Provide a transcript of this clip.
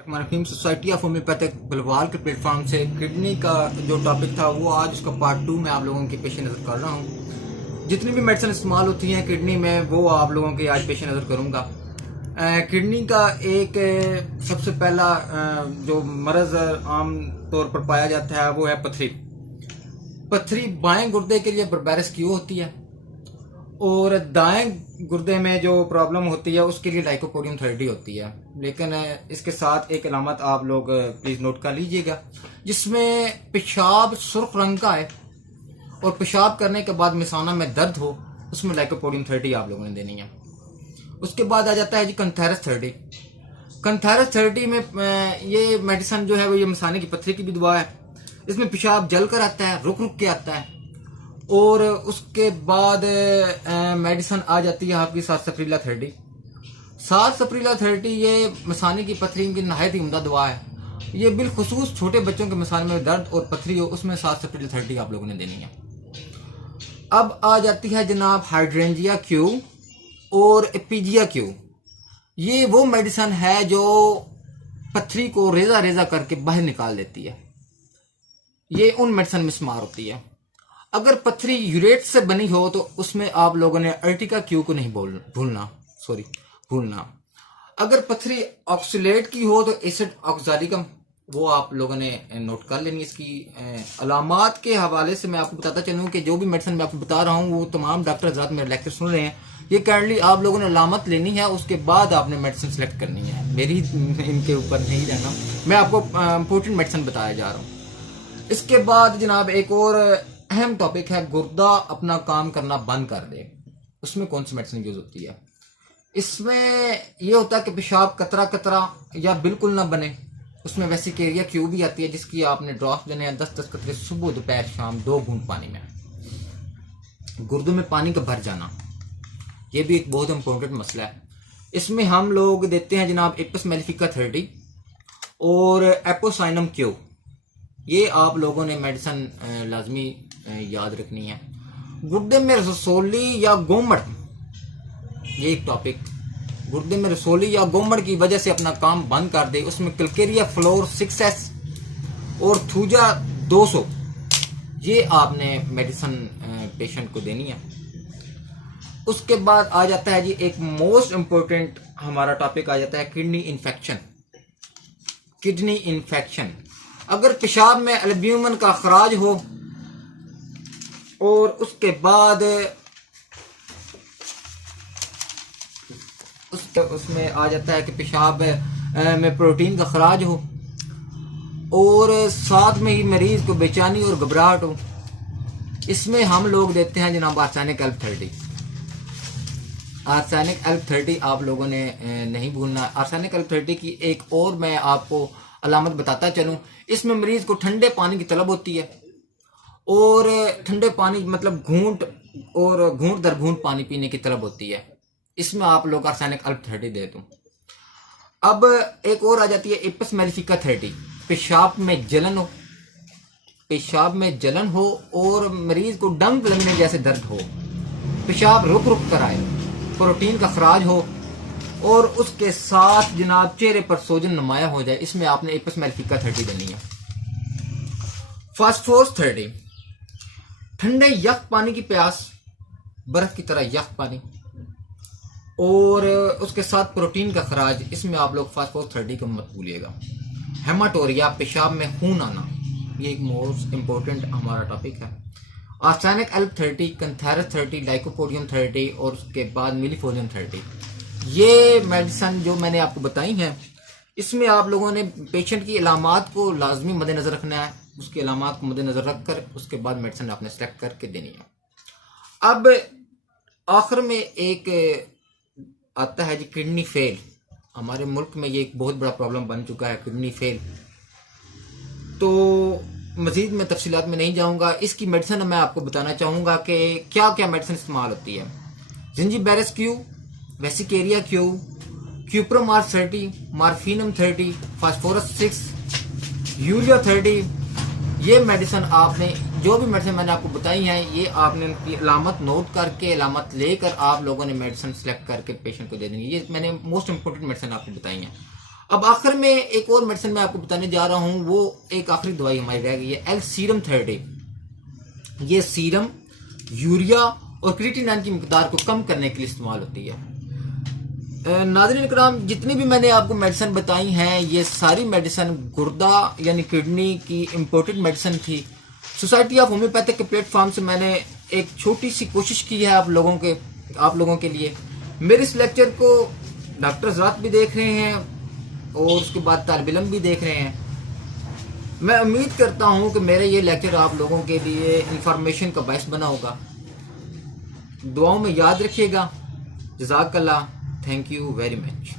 Rahim society of homeopathic Balwal के platform से kidney का जो टॉपिक था वो आज उसका पार्ट 2 में आप लोगों के पेश नज़र कर रहा हूँ। जितनी भी मेडिसिन इस्तेमाल होती हैं किडनी में वो आप लोगों के आज पेश नज़र करूँगा। किडनी का एक सबसे पहला जो मरज़ आम तौर पर पाया जाता है वो है पथरी। पथरी बाएं गुर्दे के लिए बर्बेरस क्यू होती है और दाएं गुर्दे में जो प्रॉब्लम होती है उसके लिए लाइकोपोडियम 30 होती है। लेकिन इसके साथ एक अलामत आप लोग प्लीज़ नोट कर लीजिएगा, जिसमें पेशाब सुर्ख रंग का है और पेशाब करने के बाद मिसाना में दर्द हो, उसमें लाइकोपोडियम 30 आप लोगों ने देनी है। उसके बाद आ जाता है जी कंथेरस 30। कंथेरस 30 में ये मेडिसिन जो है वो ये मिसाने की पथरी की भी दवा है। इसमें पेशाब जल कर आता है, रुक रुक के आता है। और उसके बाद मेडिसिन आ जाती है आपकी 7 सप्रीला 30। 7 सप्रीला 30 ये मसाने की पथरी की नहायत ही उम्दा दवा है। ये बिलखुसूस छोटे बच्चों के मसाने में दर्द और पथरी हो, उसमें 7 सप्रीला 30 आप लोगों ने देनी है। अब आ जाती है जनाब हाइड्रेंजिया क्यू और एपीजिया क्यू। ये वो मेडिसिन है जो पथरी को रेजा रेजा करके बाहर निकाल देती है। ये उन मेडिसिन में शुमार होती है। अगर पथरी यूरेट से बनी हो तो उसमें आप लोगों ने अर्टिका क्यू को नहीं भूलना। अगर पथरी ऑक्सीलेट की हो तो एसिड ऑक्सालिकम वो आप लोगों ने नोट कर लेनी। इसकी अलामात के हवाले से मैं आपको बताता चलूँ कि जो भी मेडिसिन मैं आपको बता रहा हूँ वो तमाम डॉक्टर हज़रात मेरे लेक्चर सुन रहे हैं। ये काइंडली आप लोगों ने अलामत लेनी है, उसके बाद आपने मेडिसिन सेलेक्ट करनी है। मेरी इनके ऊपर नहीं रहना, मैं आपको इम्पोर्टेंट मेडिसिन बताया जा रहा हूँ। इसके बाद जनाब एक और अहम टॉपिक है, गुर्दा अपना काम करना बंद कर दे, उसमें कौन सी मेडिसिन यूज होती है। इसमें यह होता है कि पेशाब कतरा कतरा या बिल्कुल ना बने, उसमें वेसिकेरिया क्यू भी आती है जिसकी आपने ड्रॉप देने हैं 10-10 कतरे सुबह दोपहर शाम 2 बूंद पानी में। गुर्दों में पानी का भर जाना ये भी एक बहुत इंपॉर्टेंट मसला है। इसमें हम लोग देते हैं जनाब एपस मेलिफिका 30 और एपोसाइनम क्यू। ये आप लोगों ने मेडिसिन लाजमी याद रखनी है। गुर्दे में रसोली या गोमड़, ये एक टॉपिक, गुर्दे में रसोली या गोमड़ की वजह से अपना काम बंद कर दे, उसमें कल्केरिया फ्लोर 6S और थूजा 200 ये आपने मेडिसिन पेशेंट को देनी है। उसके बाद आ जाता है जी एक मोस्ट इंपॉर्टेंट हमारा टॉपिक आ जाता है किडनी इन्फेक्शन। किडनी इन्फेक्शन, अगर पेशाब में एल्ब्यूमिन का खराज हो और उसके बाद उसमें आ जाता है कि पेशाब में प्रोटीन का खराज हो और साथ में ही मरीज को बेचैनी और घबराहट हो, इसमें हम लोग देते हैं जनाब आर्सेनिक एल्ब 30। आर्सेनिक एल्ब 30 आप लोगों ने नहीं भूलना। आर्सेनिक एल्ब 30 की एक और मैं आपको अलामत बताता चलूं, इसमें मरीज को ठंडे पानी की तलब होती है और ठंडे पानी मतलब घूंट दर घूंट पानी पीने की तलब होती है। इसमें आप लोग आर्सेनिक एल्ब 30 दे दूं। अब एक और आ जाती है एपस मेलिफिका 30। पेशाब में जलन हो और मरीज को डंक लगने जैसे दर्द हो, पेशाब रुक रुक कर आए, प्रोटीन का खराज हो और उसके साथ जनाब चेहरे पर सोजन नुमाया हो जाए, इसमें आपने एपस मेलिफिका 30 देनी है। फास्फोरस 30, ठंडे यख पानी की प्यास, बर्फ की तरह यख पानी और उसके साथ प्रोटीन का खराज, इसमें आप लोग फास्फोरस 30 को मत भूलिएगा। हेमाटोरिया, पेशाब में खून आना, ये एक मोस्ट इंपॉर्टेंट हमारा टॉपिक है। आर्सेनिक एल्ब 30, कंथेरस 30, लाइकोपोडियम 30 और उसके बाद मिलीफोलियम 30। ये मेडिसिन जो मैंने आपको बताई हैं, इसमें आप लोगों ने पेशेंट की अलामात को लाजमी मद्देनजर रखना है। उसकी अलामात को मद्देनजर रखकर उसके बाद मेडिसिन आपने सेलेक्ट करके देनी है। अब आखिर में एक आता है जी किडनी फेल। हमारे मुल्क में ये एक बहुत बड़ा प्रॉब्लम बन चुका है किडनी फेल। तो मजीद में तफसीलात में नहीं जाऊंगा। इसकी मेडिसिन मैं आपको बताना चाहूँगा कि क्या क्या मेडिसिन इस्तेमाल होती है। जिंजीबेरस क्यू, वेसिकेरिया क्यू, क्यूप्रोमार 30, मार्फिनम 30, फास्फोरस 6, यूरिया 30। ये मेडिसिन आपने जो भी मेडिसिन मैंने आपको बताई हैं ये आपने उनकी अलामत नोट करके अलामत लेकर आप लोगों ने मेडिसिन सेलेक्ट करके पेशेंट को दे देंगे। ये मैंने मोस्ट इंपोर्टेंट मेडिसिन आपको बताई हैं। अब आखिर में एक और मेडिसिन मैं आपको बताने जा रहा हूं, वो एक आखिरी दवाई हमारी रह गई है, एल सीरम थेरेडी। ये सीरम यूरिया और क्रिएटिनिन की मिकदार को कम करने के लिए इस्तेमाल होती है। नाज़रीन इकराम, जितनी भी मैंने आपको मेडिसिन बताई हैं, ये सारी मेडिसिन गुर्दा यानी किडनी की इम्पोर्टेड मेडिसिन थी। सोसाइटी ऑफ होम्योपैथिक के प्लेटफॉर्म से मैंने एक छोटी सी कोशिश की है आप लोगों के लिए। मेरे इस लेक्चर को डॉक्टर हज़रात भी देख रहे हैं और उसके बाद तालिब इल्म भी देख रहे हैं। मैं उम्मीद करता हूं कि मेरे ये लेक्चर आप लोगों के लिए इंफॉर्मेशन का बायस बना होगा। दुआओं में याद रखिएगा। जज़ाकल्लाह, थैंक यू वेरी मच।